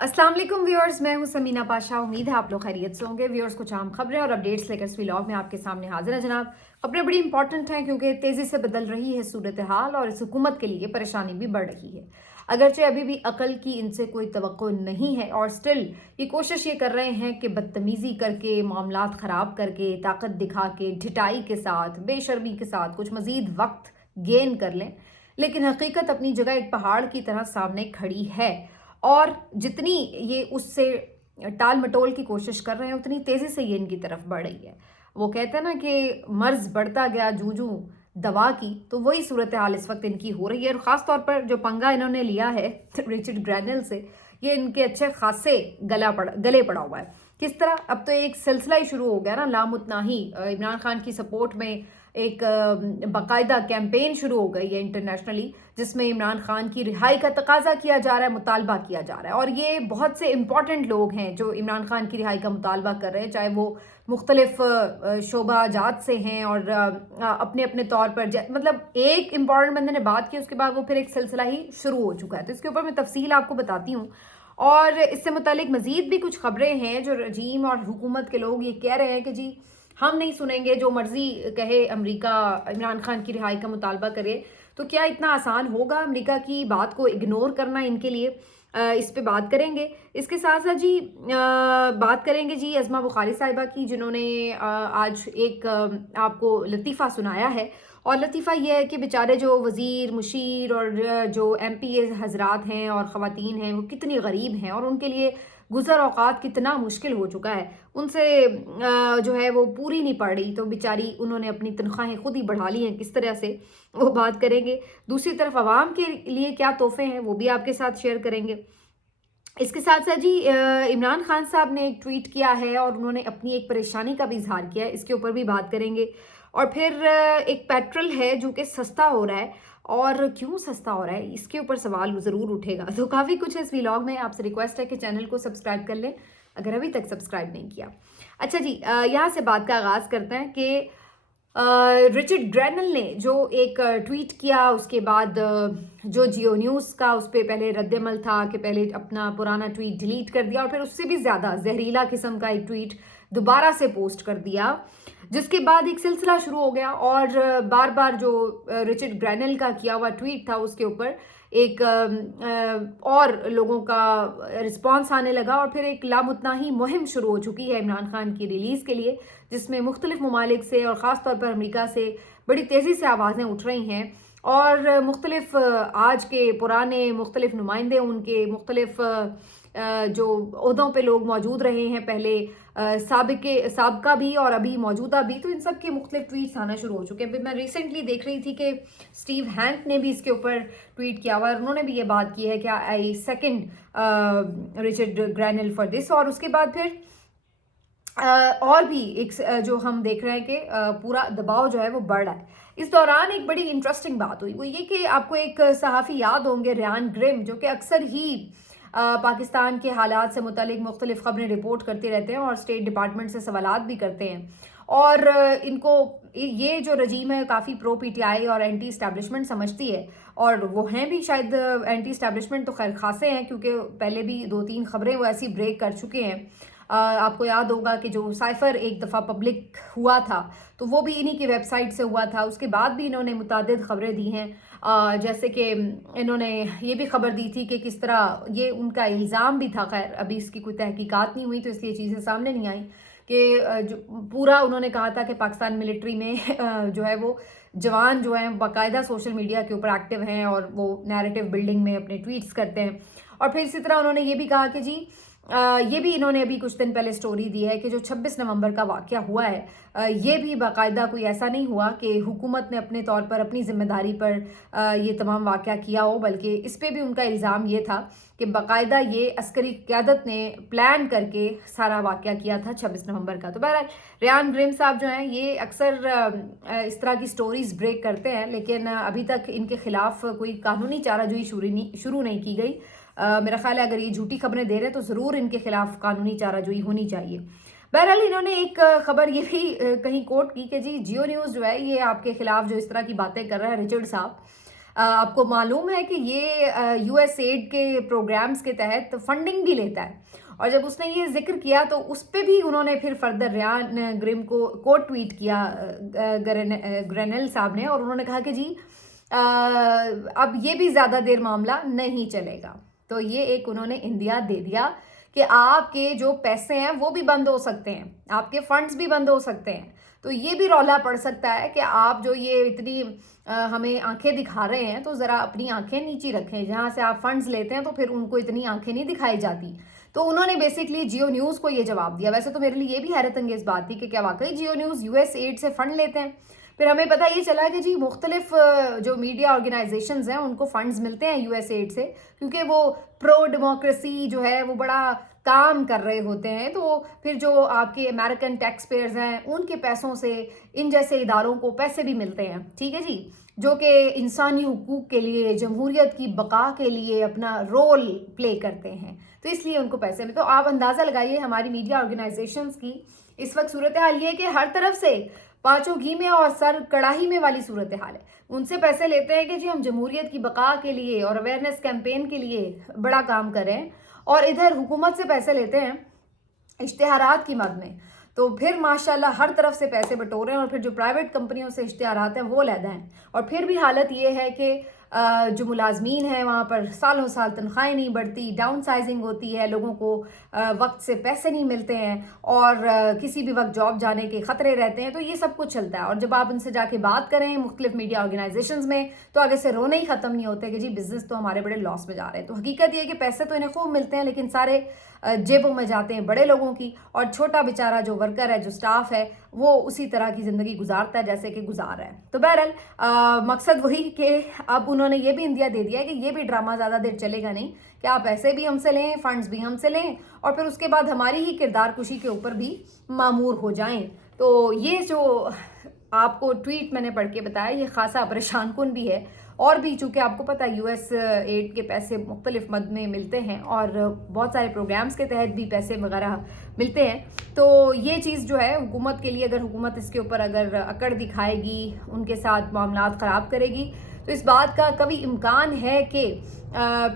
अस्सलाम वालेकुम व्यूअर्स, मैं हूं समीना पाशा। उम्मीद है आप लोग खैरियत से होंगे। व्यूअर्स, कुछ आम खबरें और अपडेट्स लेकर इस व्लॉग में आपके सामने हाजिर है जनाब। खबरें बड़ी इंपॉर्टेंट हैं क्योंकि तेज़ी से बदल रही है सूरत हाल और इस हुकूमत के लिए परेशानी भी बढ़ रही है। अगरचे अभी भी अकल की इनसे कोई तवक्को नहीं है और स्टिल ये कोशिश ये कर रहे हैं कि बदतमीज़ी करके, मामलात ख़राब करके, ताकत दिखा के, ढिठाई के साथ, बेशर्मी के साथ कुछ मज़ीद वक्त गेन कर लें। लेकिन हकीकत अपनी जगह एक पहाड़ की तरह सामने खड़ी है और जितनी ये उससे टाल मटोल की कोशिश कर रहे हैं उतनी तेज़ी से ये इनकी तरफ बढ़ रही है। वो कहते हैं ना कि मर्ज़ बढ़ता गया जूं जूं दवा की, तो वही सूरत हाल इस वक्त इनकी हो रही है। और ख़ास तौर पर जो पंगा इन्होंने लिया है रिचर्ड ग्रैनल से, ये इनके अच्छे खासे गले पड़ा हुआ है। किस तरह? अब तो एक सिलसिला ही शुरू हो गया ना, लामुतनाही। इमरान खान की सपोर्ट में एक बाकायदा कैंपेन शुरू हो गई है इंटरनेशनली, जिसमें इमरान खान की रिहाई का तकाजा किया जा रहा है, मुतालबा किया जा रहा है। और ये बहुत से इंपॉर्टेंट लोग हैं जो इमरान खान की रिहाई का मुतालबा कर रहे हैं, चाहे वो मुख्तलिफ शोबा जात से हैं और अपने अपने तौर पर मतलब एक इम्पॉर्टेंट बंदे ने बात की, उसके बाद वो फिर एक सिलसिला ही शुरू हो चुका है। तो इसके ऊपर मैं तफसील आपको बताती हूँ। और इससे मुतालिक मज़ीद भी कुछ खबरें हैं जो रजीम और हुकूमत के लोग ये कह रहे हैं कि जी हम नहीं सुनेंगे, जो मर्जी कहे अमेरिका इमरान खान की रिहाई का मुतालबा करे। तो क्या इतना आसान होगा अमेरिका की बात को इग्नोर करना इनके लिए? इस पे बात करेंगे। इसके साथ साथ जी बात करेंगे जी अज़मा बुखारी साहिबा की, जिन्होंने आज एक आपको लतीफ़ा सुनाया है। और लतीफ़ा ये है कि बेचारे जो वज़ीर मुशीर और जो MP हज़रात हैं और ख़वातीन हैं वो कितनी गरीब हैं और उनके लिए गुज़र औक़ात कितना मुश्किल हो चुका है। उनसे जो है वो पूरी नहीं पड़ रही, तो बेचारी उन्होंने अपनी तनख्वाहें खुद ही बढ़ा ली हैं, किस तरह से वो बात करेंगे। दूसरी तरफ आवाम के लिए क्या तोहफे हैं वो भी आपके साथ शेयर करेंगे। इसके साथ साथ जी इमरान खान साहब ने एक ट्वीट किया है और उन्होंने अपनी एक परेशानी का भी इजहार किया है, इसके ऊपर भी बात करेंगे। और फिर एक पेट्रोल है जो कि सस्ता हो रहा है, और क्यों सस्ता हो रहा है इसके ऊपर सवाल ज़रूर उठेगा। तो काफ़ी कुछ है इस व्लॉग में। आपसे रिक्वेस्ट है कि चैनल को सब्सक्राइब कर लें अगर अभी तक सब्सक्राइब नहीं किया। अच्छा जी, यहाँ से बात का आगाज़ करते हैं कि रिचर्ड ग्रैनल ने जो एक ट्वीट किया, उसके बाद जो जियो न्यूज़ का उस पर पहले रद्दमल था कि पहले अपना पुराना ट्वीट डिलीट कर दिया और फिर उससे भी ज़्यादा जहरीला किस्म का एक ट्वीट दोबारा से पोस्ट कर दिया, जिसके बाद एक सिलसिला शुरू हो गया। और बार बार जो रिचर्ड ग्रैनल का किया हुआ ट्वीट था उसके ऊपर एक और लोगों का रिस्पांस आने लगा और फिर एक लामुतनाही मुहिम शुरू हो चुकी है इमरान खान की रिलीज़ के लिए, जिसमें मुख्तलिफ ममालिक से और ख़ास तौर पर अमेरिका से बड़ी तेज़ी से आवाज़ें उठ रही हैं। और मुख्तलिफ आज के पुराने मुख्तलिफ नुमाइंदे, उनके मुख्तलिफ जो ओहदों पे लोग मौजूद रहे हैं पहले, साबिका भी और अभी मौजूदा भी, तो इन सब के मुख्तलिफ ट्वीट्स आना शुरू हो चुके हैं। मैं रिसेंटली देख रही थी कि स्टीव हैंक ने भी इसके ऊपर ट्वीट किया हुआ है, उन्होंने भी ये बात की है कि आई सेकंड रिचर्ड ग्रैनल फॉर दिस। और उसके बाद फिर और भी एक जो हम देख रहे हैं कि पूरा दबाव जो है वो बढ़ रहा है। इस दौरान एक बड़ी इंटरेस्टिंग बात हुई, वो ये कि आपको एक सहाफ़ी याद होंगे, रियान ग्रिम, जो कि अक्सर ही पाकिस्तान के हालात से मुतालिक मुख्तलिफ खबरें रिपोर्ट करते रहते हैं और स्टेट डिपार्टमेंट से सवालात भी करते हैं। और इनको ये जो रजीम है काफ़ी प्रो PTI और एंटी इस्टेब्लिशमेंट समझती है, और वो हैं भी शायद एंटी इस्टेब्लिशमेंट तो खैर खासे हैं, क्योंकि पहले भी 2-3 खबरें वो ऐसी ब्रेक कर चुके हैं। आपको याद होगा कि जो साइफ़र एक दफ़ा पब्लिक हुआ था तो वो भी इन्हीं की वेबसाइट से हुआ था। उसके बाद भी इन्होंने मुतादिद खबरें दी हैं, जैसे कि इन्होंने ये भी खबर दी थी कि किस तरह ये उनका इल्ज़ाम भी था, खैर अभी इसकी कोई तहकीकात नहीं हुई तो इसलिए चीज़ें सामने नहीं आई, कि जो पूरा उन्होंने कहा था कि पाकिस्तान मिलिट्री में जो है वो जवान जो हैं बाकायदा सोशल मीडिया के ऊपर एक्टिव हैं और वो नैरेटिव बिल्डिंग में अपने ट्वीट्स करते हैं। और फिर इसी तरह उन्होंने ये भी कहा कि जी ये भी इन्होंने अभी कुछ दिन पहले स्टोरी दी है कि जो 26 नवंबर का वाक़या हुआ है, ये भी बाकायदा कोई ऐसा नहीं हुआ कि हुकूमत ने अपने तौर पर अपनी ज़िम्मेदारी पर ये तमाम वाक़या किया हो, बल्कि इस पे भी उनका इल्ज़ाम ये था कि बाकायदा ये अस्करी क़यादत ने प्लान करके सारा वाक़या किया था 26 नवंबर का। तो बहरहाल रियान ग्रिम साहब जो हैं ये अक्सर इस तरह की स्टोरीज़ ब्रेक करते हैं, लेकिन अभी तक इनके ख़िलाफ़ कोई कानूनी चाराजोई शुरू नहीं की गई। मेरा ख्याल है अगर ये झूठी खबरें दे रहे हैं तो ज़रूर इनके खिलाफ कानूनी चाराजोई होनी चाहिए। बहरहाल इन्होंने एक खबर ये भी कहीं कोट की कि जी जियो न्यूज़ जो है ये आपके खिलाफ जो इस तरह की बातें कर रहा है रिचर्ड साहब, آپ کو معلوم ہے کہ یہ یو ایس ایڈ کے پروگرامز کے تحت فنڈنگ بھی لیتا ہے، اور جب اس نے یہ ذکر کیا تو اس پہ بھی انہوں نے پھر فردر ریان گریم کو ٹویٹ کیا گرینل صاحب نے، اور انہوں نے کہا کہ جی اب یہ بھی زیادہ دیر معاملہ نہیں چلے گا. تو یہ ایک انہوں نے اندیا دے دیا کہ آپ کے جو پیسے ہیں وہ بھی بند ہو سکتے ہیں، آپ کے فنڈز بھی بند ہو سکتے ہیں. تو یہ بھی رولا پڑ سکتا ہے کہ آپ جو یہ اتنی ہمیں آنکھیں دکھا رہے ہیں تو ذرا اپنی آنکھیں نیچی رکھیں، جہاں سے آپ فنڈز لیتے ہیں تو پھر ان کو اتنی آنکھیں نہیں دکھائی جاتی. تو انہوں نے بیسکلی جیو نیوز کو یہ جواب دیا. ویسے تو میرے لیے یہ بھی حیرت انگیز بات تھی کہ کیا واقعی Geo news U S aid سے فنڈ لیتے ہیں. پھر ہمیں پتہ یہ چلا کہ جی مختلف جو میڈیا آرگنائزیشنز ہیں ان کو فنڈز ملتے ہیں یو ایس ایڈ سے، کیونکہ وہ پرو ڈیموکریسی جو ہے وہ بڑا کام کر رہے ہوتے ہیں. تو پھر جو آپ کے امریکن ٹیکس پیئرز ہیں ان کے پیسوں سے ان جیسے اداروں کو پیسے بھی ملتے ہیں، ٹھیک ہے جی، جو کہ انسانی حقوق کے لیے، جمہوریت کی بقا کے لیے اپنا رول پلے کرتے ہیں، تو اس لیے ان کو پیسے میں. تو آپ اندازہ لگائیے ہماری میڈیا آرگنائزیشنز کی اس وقت صورتحال یہ کہ ہر طرف سے پانچوں گھی میں اور سر کڑاہی میں والی صورتحال ہے. ان سے پیسے لیتے ہیں کہ جی ہم جمہوریت کی بقا کے لیے اور اویئرنیس کیمپین کے لیے بڑا کام کریں، اور ادھر حکومت سے پیسے لیتے ہیں اشتہارات کی مد میں. تو پھر ماشاءاللہ ہر طرف سے پیسے بٹورے ہیں، اور پھر جو پرائیویٹ کمپنیوں سے اشتہارات ہیں وہ علیحدہ ہیں. اور پھر بھی حالت یہ ہے کہ جو ملازمین ہیں وہاں پر سالوں سال تنخواہیں نہیں بڑھتی، ڈاؤن سائزنگ ہوتی ہے، لوگوں کو وقت سے پیسے نہیں ملتے ہیں، اور کسی بھی وقت جاب جانے کے خطرے رہتے ہیں. تو یہ سب کچھ چلتا ہے، اور جب آپ ان سے جا کے بات کریں مختلف میڈیا آرگنائزیشنز میں تو آگے سے رونے ہی ختم نہیں ہوتے کہ جی بزنس تو ہمارے بڑے لاس میں جا رہے ہیں. تو حقیقت یہ ہے کہ پیسے تو انہیں خوب ملتے ہیں لیکن سارے جیبوں میں جاتے ہیں بڑے لوگوں کی، اور چھوٹا بیچارہ جو ورکر ہے، جو سٹاف ہے، وہ اسی طرح کی زندگی گزارتا ہے جیسے کہ گزار رہا ہے. تو بہرحال مقصد وہی کہ اب انہوں نے یہ بھی اندیا دے دیا ہے کہ یہ بھی ڈرامہ زیادہ دیر چلے گا نہیں، کہ آپ پیسے بھی ہم سے لیں، فنڈز بھی ہم سے لیں، اور پھر اس کے بعد ہماری ہی کردار کشی کے اوپر بھی معمور ہو جائیں. تو یہ جو آپ کو ٹویٹ میں نے پڑھ کے بتایا یہ خاصا پریشان کن بھی ہے. اور بھی چونکہ آپ کو پتہ یو ایس ایڈ کے پیسے مختلف مد میں ملتے ہیں، اور بہت سارے پروگرامز کے تحت بھی پیسے وغیرہ ملتے ہیں. تو یہ چیز جو ہے حکومت کے لیے، اگر حکومت اس کے اوپر اگر اکڑ دکھائے گی، ان کے ساتھ معاملات خراب کرے گی، تو اس بات کا کبھی امکان ہے کہ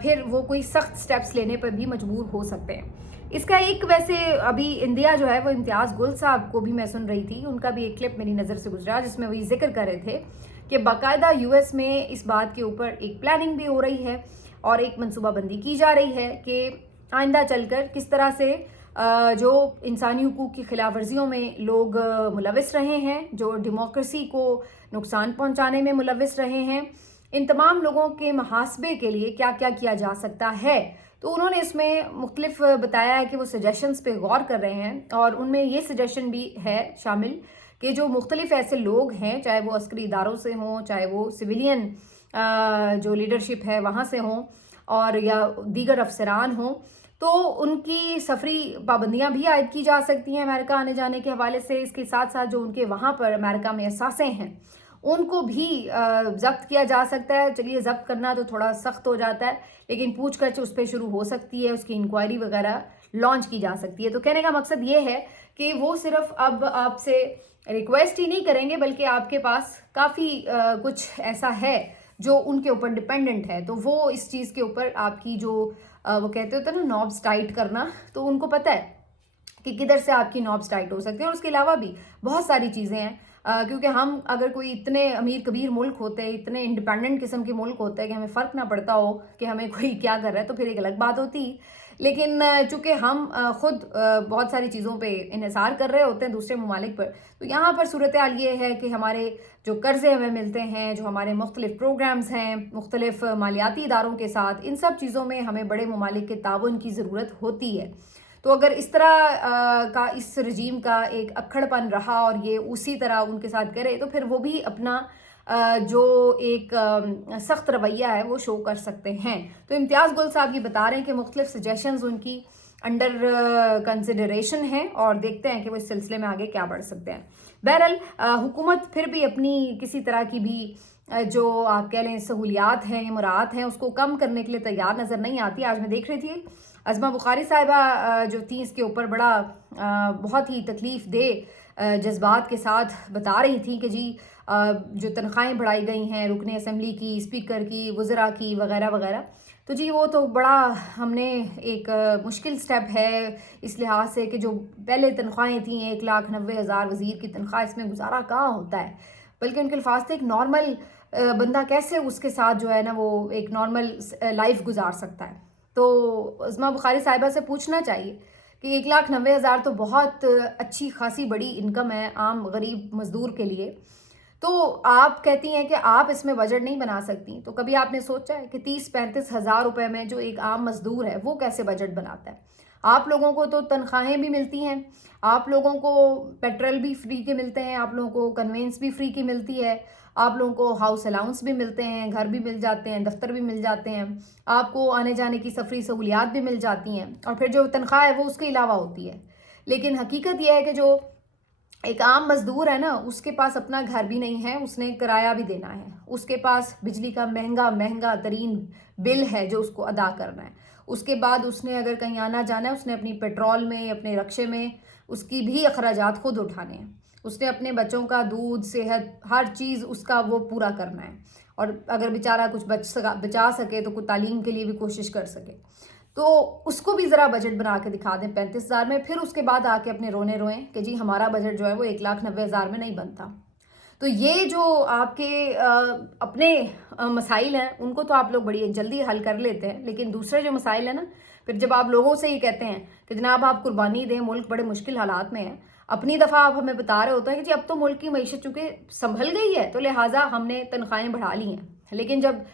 پھر وہ کوئی سخت سٹیپس لینے پر بھی مجبور ہو سکتے ہیں. اس کا ایک ویسے ابھی انڈیا جو ہے وہ امتیاز گل صاحب کو بھی میں سن رہی تھی، ان کا بھی ایک کلپ میری نظر سے گزرا جس میں وہی ذکر کر رہے تھے کہ باقاعدہ یو ایس میں اس بات کے اوپر ایک پلاننگ بھی ہو رہی ہے اور ایک منصوبہ بندی کی جا رہی ہے کہ آئندہ چل کر کس طرح سے جو انسانی حقوق کی خلاف ورزیوں میں لوگ ملوث رہے ہیں، جو ڈیموکریسی کو نقصان پہنچانے میں ملوث رہے ہیں، ان تمام لوگوں کے محاسبے کے لیے کیا کیا کیا جا سکتا ہے. تو انہوں نے اس میں مختلف بتایا ہے کہ وہ سجیشنز پہ غور کر رہے ہیں، اور ان میں یہ سجیشن بھی ہے شامل کہ جو مختلف ایسے لوگ ہیں، چاہے وہ عسکری اداروں سے ہوں، چاہے وہ سویلین جو لیڈرشپ ہے وہاں سے ہوں، اور یا دیگر افسران ہوں، تو ان کی سفری پابندیاں بھی عائد کی جا سکتی ہیں امریکہ آنے جانے کے حوالے سے. اس کے ساتھ ساتھ جو ان کے وہاں پر امریکہ میں اثاثے ہیں ان کو بھی ضبط کیا جا سکتا ہے. چلیے ضبط کرنا تو تھوڑا سخت ہو جاتا ہے، لیکن پوچھ گچھ اس پہ شروع ہو سکتی ہے، اس کی انکوائری وغیرہ لانچ کی جا سکتی ہے. تو کہنے کا مقصد یہ ہے کہ وہ صرف اب آپ سے ریکویسٹ ہی نہیں کریں گے، بلکہ آپ کے پاس کافی کچھ ایسا ہے جو ان کے اوپر ڈیپینڈنٹ ہے. تو وہ اس چیز کے اوپر آپ کی جو وہ کہتے ہوتے ہیں نا نابز ٹائٹ کرنا، تو ان کو پتہ ہے کہ کدھر سے آپ کی نابز ٹائٹ ہو سکتی ہیں. اور اس کے علاوہ بھی بہت ساری چیزیں ہیں، کیونکہ ہم اگر کوئی اتنے امیر کبیر ملک ہوتے ہیں، اتنے انڈیپینڈنٹ قسم کے ملک ہوتے ہیں کہ ہمیں فرق نہ پڑتا ہو کہ ہمیں کوئی کیا کر رہا ہے، تو پھر ایک الگ بات ہوتی. لیکن چونکہ ہم خود بہت ساری چیزوں پہ انحصار کر رہے ہوتے ہیں دوسرے ممالک پر، تو یہاں پر صورتحال یہ ہے کہ ہمارے جو قرضے ہمیں ملتے ہیں، جو ہمارے مختلف پروگرامز ہیں مختلف مالیاتی اداروں کے ساتھ، ان سب چیزوں میں ہمیں بڑے ممالک کے تعاون کی ضرورت ہوتی ہے. تو اگر اس طرح کا اس رجیم کا ایک اکھڑ پن رہا اور یہ اسی طرح ان کے ساتھ کرے، تو پھر وہ بھی اپنا جو ایک سخت رویہ ہے وہ شو کر سکتے ہیں. تو امتیاز گل صاحب یہ بتا رہے ہیں کہ مختلف سجیشنز ان کی انڈر کنسیڈریشن ہیں، اور دیکھتے ہیں کہ وہ اس سلسلے میں آگے کیا بڑھ سکتے ہیں. بہرحال حکومت پھر بھی اپنی کسی طرح کی بھی جو آپ کہہ لیں سہولیات ہیں، مراعات ہیں، اس کو کم کرنے کے لیے تیار نظر نہیں آتی. آج میں دیکھ رہی تھی عظمہ بخاری صاحبہ جو تھی، اس کے اوپر بہت ہی تکلیف دہ जज्बात के साथ बता रही थी कि जी जो तनख्वाहें बढ़ाई गई हैं रुकन असम्बली की, स्पीकर की, वज़रा की, वगैरह वगैरह, तो जी वो तो बड़ा हमने एक मुश्किल स्टेप है इस लिहाज से कि जो पहले तनख्वाहें थी 1,90,000 वज़ीर की तनख्वाह, इसमें गुजारा कहाँ होता है। बल्कि उनके अल्फाज थे एक नॉर्मल बंदा कैसे उसके साथ जो है ना वो एक नॉर्मल लाइफ गुजार सकता है। तो अज़मा बुखारी साहिबा से पूछना चाहिए कि 1,90,000 तो बहुत अच्छी खासी बड़ी इनकम है आम गरीब मज़दूर के लिए। तो आप कहती हैं कि आप इसमें बजट नहीं बना सकती, तो कभी आपने सोचा है कि 30-35 हज़ार रुपये में जो एक आम मज़दूर है वो कैसे बजट बनाता है। आप लोगों को तो तनख्वाहें भी मिलती हैं, आप लोगों को पेट्रोल भी फ्री के मिलते हैं, आप लोगों को कन्वेंस भी फ्री की मिलती है, आप लोगों को हाउस अलाउंस भी मिलते हैं, घर भी मिल जाते हैं, दफ्तर भी मिल जाते हैं, आपको आने जाने की सफरी सहूलियात भी मिल जाती हैं, और फिर जो तनख्वाह है वो उसके अलावा होती है। लेकिन हकीकत यह है कि जो एक आम मज़दूर है ना, उसके पास अपना घर भी नहीं है, उसने किराया भी देना है, उसके पास बिजली का महंगा तरीन बिल है जो उसको अदा करना है, उसके बाद उसने अगर कहीं आना जाना है, उसने अपनी पेट्रोल में, अपने रक्शे में उसकी भी अखराजात खुद उठाने हैं, उसने अपने बच्चों का दूध, सेहत, हर चीज़ उसका वो पूरा करना है, और अगर बेचारा कुछ बचा सके तो कुछ तालीम के लिए भी कोशिश कर सके, तो उसको भी ज़रा बजट बना के दिखा दें 35,000 में, फिर उसके बाद आके अपने रोएं कि जी हमारा बजट जो है वो 1,90,000 में नहीं बनता। तो ये जो आपके अपने मसाइल हैं उनको तो आप लोग बड़ी जल्दी हल कर लेते हैं, लेकिन दूसरे जो मसाइल हैं ना, फिर जब आप लोगों से ये कहते हैं कि जनाब आप कुर्बानी दें, मुल्क बड़े मुश्किल हालात में है, अपनी दफ़ा आप हमें बता रहे होते हैं कि जी अब तो मुल्क की मईशत चूँकि संभल गई है तो लिहाजा हमने तनख्वाहें बढ़ा ली हैं, लेकिन जब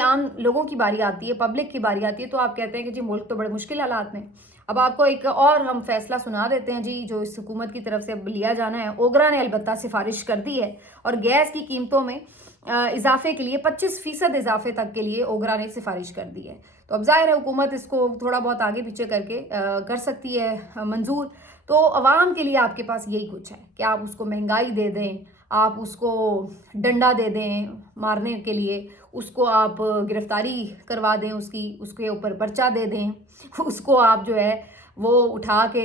आम लोगों की बारी आती है, पब्लिक की बारी आती है, तो आप कहते हैं कि जी मुल्क तो बड़े मुश्किल हालात में। अब आपको एक और हम फैसला सुना देते हैं जी, जो इस हुकूमत की तरफ से अब लिया जाना है। ओगरा ने अलबत्ता सिफारिश कर दी है और गैस की कीमतों में इजाफे के लिए 25% इजाफे तक के लिए ओगरा ने सिफारिश कर दी है। तो अब जाहिर है हुकूमत इसको थोड़ा बहुत आगे पीछे करके कर सकती है मंजूर। तो अवाम के लिए आपके पास यही कुछ है कि आप उसको महंगाई दे दें, आप उसको डंडा दे दें मारने के लिए, उसको आप गिरफ्तारी करवा दें, उसके ऊपर पर्चा दे दें, उसको आप जो है वो उठा के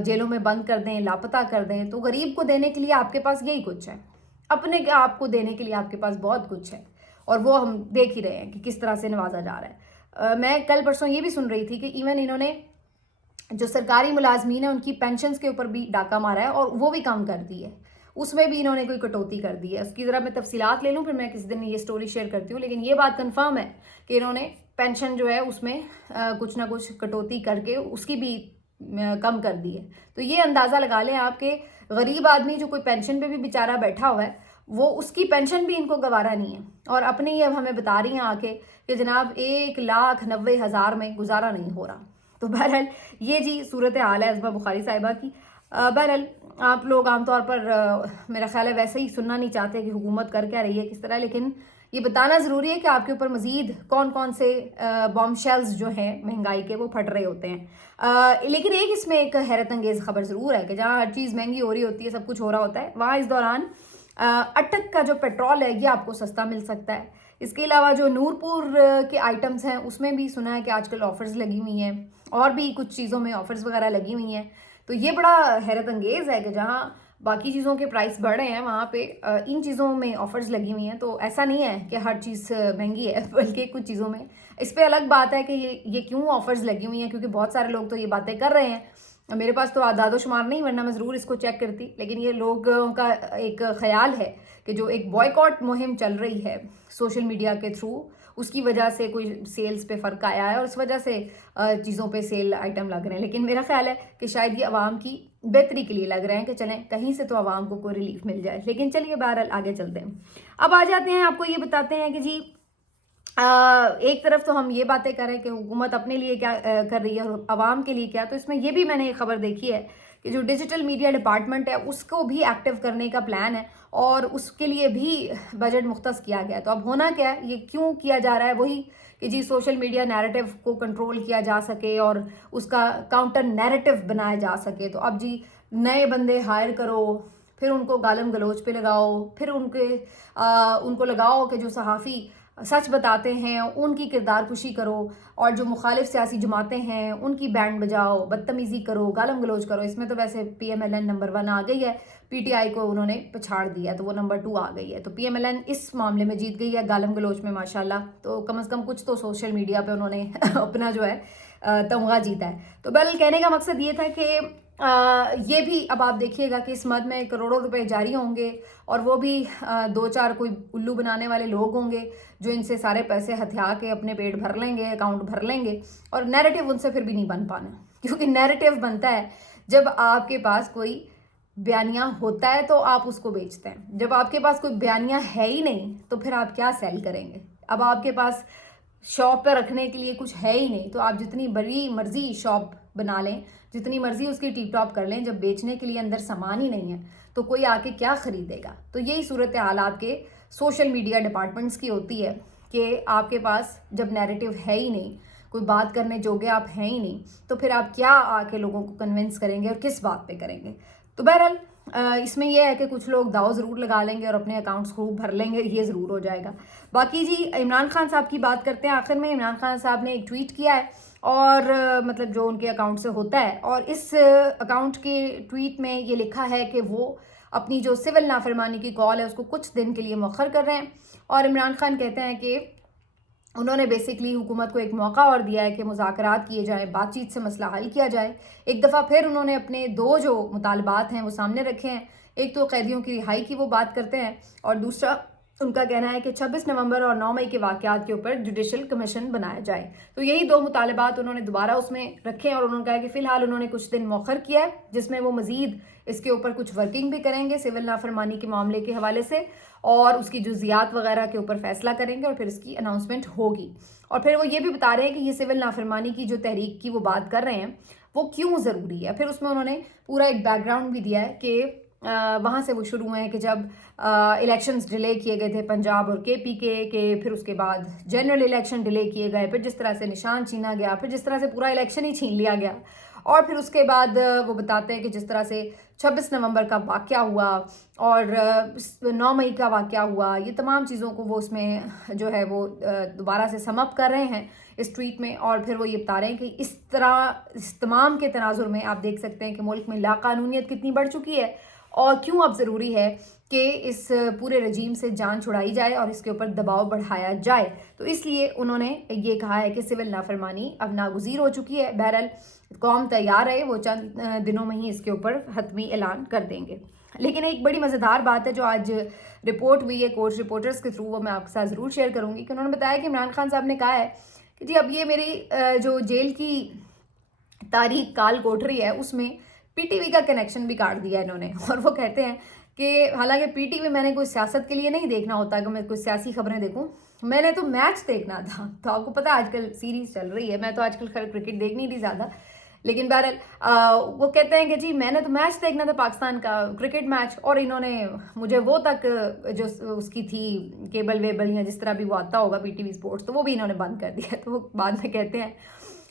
जेलों में बंद कर दें, लापता कर दें। तो गरीब को देने के लिए आपके पास यही कुछ है, अपने आप को देने के लिए आपके पास बहुत कुछ है, और वो हम देख ही रहे हैं कि किस तरह से नवाजा जा रहा है। मैं कल परसों ये भी सुन रही थी कि इवन इन्होंने जो सरकारी मुलाजमीन है उनकी पेंशन्स के ऊपर भी डाका मारा है और वो भी कम कर दी है, उसमें भी इन्होंने कोई कटौती कर दी है। उसकी ज़रा मैं तफसीलात ले लूँ, फिर मैं किसी दिन ये स्टोरी शेयर करती हूँ, लेकिन ये बात कंफर्म है कि इन्होंने पेंशन जो है उसमें कुछ ना कुछ कटौती करके उसकी भी कम कर दी है। तो ये अंदाज़ा लगा लें आपके गरीब आदमी जो कोई पेंशन पे भी बेचारा बैठा हुआ है, वो उसकी पेंशन भी इनको गवारा नहीं है, और अपने ही अब हमें बता रही हैं आके कि जनाब 1,90,000 में गुजारा नहीं हो रहा। तो बहरहाल ये जी सूरत हाल है अज़मा बुखारी साहिबा की। बहरहाल आप लोग आमतौर पर मेरा ख्याल है वैसे ही सुनना नहीं चाहते कि हुकूमत कर क्या रही है किस तरह, लेकिन ये बताना ज़रूरी है कि आपके ऊपर मज़ीद कौन कौन से बॉम्ब शेल्स जो हैं महंगाई के वो फट रहे होते हैं। लेकिन इसमें एक हैरत अंगेज़ खबर ज़रूर है कि जहाँ हर चीज़ महंगी हो रही होती है, सब कुछ हो रहा होता है, वहाँ इस दौरान अटक का जो पेट्रोल है ये आपको सस्ता मिल सकता है। इसके अलावा जो नूरपुर के आइटम्स हैं उसमें भी सुना है कि आजकल ऑफ़र्स लगी हुई हैं, और भी कुछ चीज़ों में ऑफ़र्स वगैरह लगी हुई हैं। तो ये बड़ा हैरत अंगेज़ है कि जहाँ बाकी चीज़ों के प्राइस बढ़ रहे हैं वहाँ पे इन चीज़ों में ऑफ़र्स लगी हुई हैं। तो ऐसा नहीं है कि हर चीज़ महंगी है, बल्कि कुछ चीज़ों में। इस पे अलग बात है कि ये क्यों ऑफ़र्स लगी हुई हैं, क्योंकि बहुत सारे लोग तो ये बातें कर रहे हैं। मेरे पास तो आदादो शुमार नहीं, वरना मैं ज़रूर इसको चेक करती, लेकिन ये लोगों का एक ख्याल है कि जो एक बॉयकॉट मुहिम चल रही है सोशल मीडिया के थ्रू, उसकी वजह से कोई सेल्स पे फ़र्क आया है और उस वजह से चीज़ों पे सेल आइटम लग रहे हैं। लेकिन मेरा ख्याल है कि शायद ये आवाम की बेहतरी के लिए लग रहे हैं कि चलें कहीं से तो आवाम को कोई रिलीफ मिल जाए। लेकिन चलिए बहरहाल आगे चलते हैं। अब आ जाते हैं, आपको ये बताते हैं कि जी एक तरफ तो हम ये बातें कर रहे हैं कि हुकूमत अपने लिए क्या कर रही है और आवाम के लिए क्या। तो इसमें ये भी मैंने एक खबर देखी है कि जो डिजिटल मीडिया डिपार्टमेंट है उसको भी एक्टिव करने का प्लान है और उसके लिए भी बजट मुख्तस किया गया है। तो अब होना क्या है, ये क्यों किया जा रहा है, वही कि जी सोशल मीडिया नैरेटिव को कंट्रोल किया जा सके और उसका काउंटर नैरेटिव बनाया जा सके। तो अब जी नए बंदे हायर करो, फिर उनको गालम गलोच पे लगाओ, फिर उनको लगाओ कि जो सहाफ़ी सच बताते हैं उनकी किरदार कुशी करो, और जो मुखालिफ सियासी जमातें हैं उनकी बैंड बजाओ, बदतमीज़ी करो, गालम गलोच करो। इसमें तो वैसे PMLN नंबर 1 आ गई है, PTI को उन्होंने पछाड़ दिया तो वो नंबर 2 आ गई है। तो PMLN इस मामले में जीत गई है गालम गलोच में माशाल्लाह। तो कम से कम कुछ तो सोशल मीडिया पे उन्होंने अपना जो है तमगा जीता है। तो बहरहाल कहने का मकसद ये था कि ये भी अब आप देखिएगा कि इस मद में करोड़ों रुपए जारी होंगे, और वो भी 2-4 कोई उल्लू बनाने वाले लोग होंगे जो इनसे सारे पैसे हथिया के अपने पेट भर लेंगे, अकाउंट भर लेंगे, और नैरेटिव उनसे फिर भी नहीं बन पाना। क्योंकि नैरेटिव बनता है जब आपके पास कोई बयानिया होता है तो आप उसको बेचते हैं। जब आपके पास कोई बयानिया है ही नहीं तो फिर आप क्या सेल करेंगे। अब आपके पास शॉप पे रखने के लिए कुछ है ही नहीं तो आप जितनी बड़ी मर्जी शॉप बना लें, जितनी मर्जी उसकी टिप टॉप कर लें, जब बेचने के लिए अंदर सामान ही नहीं है तो कोई आके क्या खरीदेगा। तो यही सूरत हाल आपके सोशल मीडिया डिपार्टमेंट्स की होती है कि आपके पास जब नैरेटिव है ही नहीं, कोई बात करने जोगे आप हैं ही नहीं, तो फिर आप क्या आके लोगों को कन्विंस करेंगे और किस बात पे करेंगे। तो बहरहाल इसमें यह है कि कुछ लोग दाव ज़रूर लगा लेंगे और अपने अकाउंट्स खूब भर लेंगे, ये ज़रूर हो जाएगा। बाकी जी इमरान खान साहब की बात करते हैं। आखिर में इमरान खान साहब ने एक ट्वीट किया है, और मतलब जो उनके अकाउंट से होता है, और इस अकाउंट के ट्वीट में ये लिखा है कि वो अपनी जो सिविल नाफरमानी की कॉल है उसको कुछ दिन के लिए मौखर कर रहे हैं। और इमरान खान कहते हैं कि उन्होंने बेसिकली हुकूमत को एक मौका और दिया है कि मुज़ाकरात किए जाएं, बातचीत से मसला हल किया जाए। एक दफ़ा फिर उन्होंने अपने 2 जो मुतालबात हैं वो सामने रखे हैं। एक तो कैदियों की रिहाई की वो बात करते हैं, और दूसरा उनका कहना है कि 26 नवंबर और 9 मई के वाक़यात के ऊपर जुडिशल कमीशन बनाया जाए। तो यही 2 मुतालबात उन्होंने दोबारा उसमें रखे हैं, और उन्होंने कहा कि फ़िलहाल उन्होंने कुछ दिन मौखर किया है जिसमें वो मज़ीद इसके ऊपर कुछ वर्किंग भी करेंगे सिविल नाफरमानी के मामले के हवाले से, और उसकी जुज़ियात वगैरह के ऊपर फैसला करेंगे, और फिर इसकी अनाउंसमेंट होगी। और फिर वो ये भी बता रहे हैं कि ये सिविल नाफरमानी की जो तहरीक की वो बात कर रहे हैं वो क्यों ज़रूरी है। फिर उसमें उन्होंने पूरा एक बैकग्राउंड भी दिया है कि वहाँ से वो शुरू हुए हैं कि जब इलेक्शंस डिले किए गए थे पंजाब और KP के, फिर उसके बाद जनरल इलेक्शन डिले किए गए, फिर जिस तरह से निशान छीना गया, फिर जिस तरह से पूरा इलेक्शन ही छीन लिया गया, और फिर उसके बाद वो बताते हैं कि जिस तरह से 26 नवंबर का वाक़या हुआ और 9 मई का वाक़या हुआ, ये तमाम चीज़ों को वो उसमें जो है वो दोबारा से समअप कर रहे हैं इस ट्वीट में। और फिर वो ये बता रहे हैं कि इस तमाम के तनाजुर में आप देख सकते हैं कि मुल्क में लाक़ानूनियत कितनी बढ़ चुकी है, और क्यों अब ज़रूरी है कि इस पूरे रजीम से जान छुड़ाई जाए और इसके ऊपर दबाव बढ़ाया जाए। तो इसलिए उन्होंने ये कहा है कि सिविल नाफरमानी अब नागुज़ीर हो चुकी है। बहरहाल कौम तैयार है, वो चंद दिनों में ही इसके ऊपर हतमी ऐलान कर देंगे। लेकिन एक बड़ी मज़ेदार बात है जो आज रिपोर्ट हुई है कोर्ट रिपोर्टर्स के थ्रू, वो मैं आपके साथ ज़रूर शेयर करूँगी। कि उन्होंने बताया कि इमरान खान साहब ने कहा है कि जी अब ये मेरी जो जेल की तारीख काल कोठरी है उसमें PTV का कनेक्शन भी काट दिया इन्होंने। और वो कहते हैं कि हालांकि PTV मैंने कोई सियासत के लिए नहीं देखना होता कि मैं कोई सियासी खबरें देखूं, मैंने तो मैच देखना था। तो आपको पता है आजकल सीरीज़ चल रही है, मैं तो आजकल खैर क्रिकेट देख नहीं रही ज़्यादा, लेकिन बहरहाल वो कहते हैं कि जी मैंने तो मैच देखना था पाकिस्तान का क्रिकेट मैच, और इन्होंने मुझे वो तक जो उसकी थी केबल वेबल या जिस तरह भी वो आता होगा PTV स्पोर्ट्स, तो वो भी इन्होंने बंद कर दिया। तो वो बाद में कहते हैं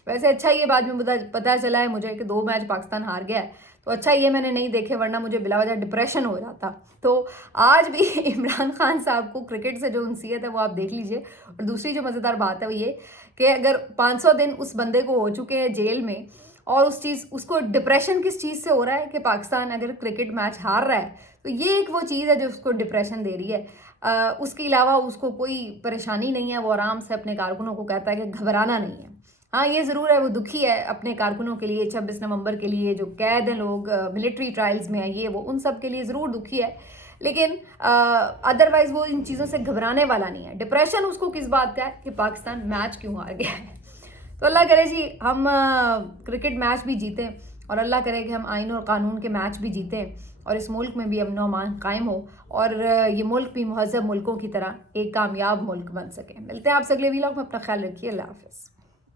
वैसे अच्छा ही है, बाद में पता चला है मुझे कि 2 मैच पाकिस्तान हार गया है, तो अच्छा ये मैंने नहीं देखे, वरना मुझे बिला वजह डिप्रेशन हो जाता। तो आज भी इमरान खान साहब को क्रिकेट से जो उनसीयत है वो आप देख लीजिए। और दूसरी जो मज़ेदार बात है वो ये कि अगर 500 दिन उस बंदे को हो चुके हैं जेल में, और उसको डिप्रेशन किस चीज़ से हो रहा है कि पाकिस्तान अगर क्रिकेट मैच हार रहा है, तो ये एक वो चीज़ है जो उसको डिप्रेशन दे रही है। उसके अलावा उसको कोई परेशानी नहीं है, वो आराम से अपने कारकुनों को कहता है कि घबराना नहीं है। हाँ ये ज़रूर है वो दुखी है अपने कारकुनों के लिए, 26 नवंबर के लिए जो कैद हैं लोग मिलिट्री ट्रायल्स में है, ये वो उन सब के लिए ज़रूर दुखी है, लेकिन अदरवाइज़ वो इन चीज़ों से घबराने वाला नहीं है। डिप्रेशन उसको किस बात का है कि पाकिस्तान मैच क्यों हार गया है। तो अल्लाह करे जी हम क्रिकेट मैच भी जीतें, और अल्लाह करे कि हम आइन और कानून के मैच भी जीतें, और इस मुल्क में भी अमन व अमान कायम हो, और ये मुल्क भी महज़ब मुल्कों की तरह एक कामयाब मुल्क बन सके। मिलते हैं आपसे अगले व्लॉग में, अपना ख्याल रखिए। अल्लाह हाफ़िज़।